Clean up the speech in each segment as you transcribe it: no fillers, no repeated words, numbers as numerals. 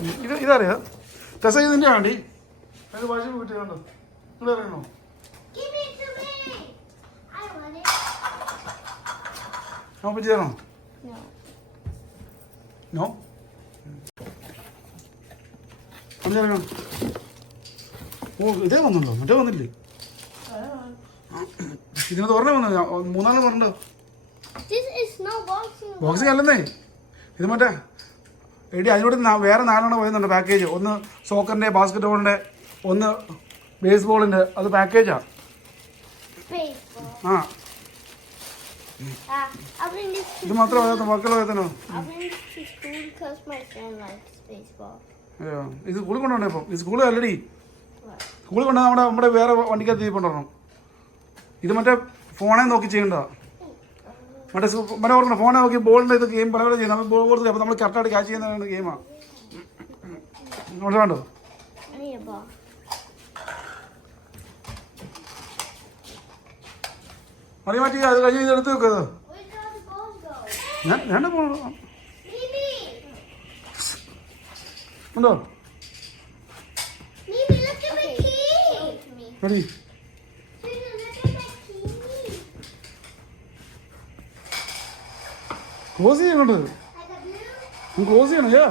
ഇതറിയാ ടെസ ഇതിൻ്റെ വേണ്ടി അത് വാശി വീട്ടിൽ കണ്ടോ നിങ്ങൾ അറിയണോ പറ്റി തരണോ നോ അറിയാം ഓ ഇതേ വന്നുണ്ടോ മറ്റേ വന്നില്ലേ ഇതിനകത്ത് പറഞ്ഞേ വന്നോ മൂന്നാല് പറഞ്ഞോ ബോക്സിങ് അല്ലെന്നേ ഇത് മറ്റേ എടി അതിനോട് വേറെ 4 വരുന്നുണ്ട് പാക്കേജ്. ഒന്ന് സോക്കറിൻ്റെ, ബാസ്കറ്റ് ബോളിൻ്റെ, ഒന്ന് ബേസ്ബോളിൻ്റെ. അത് പാക്കേജാണ്. ആ ഇത് മാത്രം മക്കൾ വയത്തനോ ഇത് സ്കൂളിൽ കൊണ്ടുപോകണേ ഇപ്പം. ഇത് സ്കൂളിൽ അല്ലടി, സ്കൂളിൽ കൊണ്ടുപോയി നമ്മുടെ വേറെ വണ്ടിക്കകത്ത് കൊണ്ടുവരണം. ഇത് മറ്റേ ഫോണേ നോക്കി ചെയ്യേണ്ടതാ. മറ്റേ മറ്റേ ഓർക്കണം ഫോണെ നോക്കി ബോളിൻ്റെ ഇത് ഗെയിം പല പല ചെയ്യുന്നത്. നമ്മൾ ബോൾ കൊടുത്ത് അപ്പോൾ നമ്മൾ കറക്റ്റായിട്ട് ക്യാച്ച് ചെയ്യുന്ന ഗെയിമാണ്. വേണ്ടോ മറിയ മാറ്റി അത് കഴിഞ്ഞ് ഇത് എടുത്ത് വെക്കത്. ഞാൻ പോണോ ഉണ്ടോ മതി ക്ലോസ് ചെയ്യണോട്ട് ക്ലോസ് ചെയ്യണം. യാ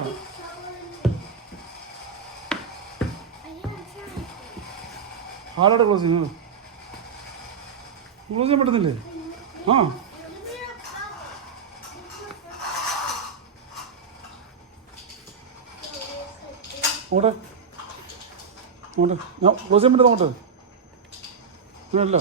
ഹാർഡായിട്ട് ക്ലോസ് ചെയ്യണം. ക്ലോസ് ചെയ്യാൻ പറ്റുന്നില്ലേ? ആ അങ്ങോട്ടെ അങ്ങോട്ടെ ഞാൻ ക്ലോസ് ചെയ്യാൻ പറ്റുന്നത് അങ്ങോട്ട് അങ്ങനെയല്ല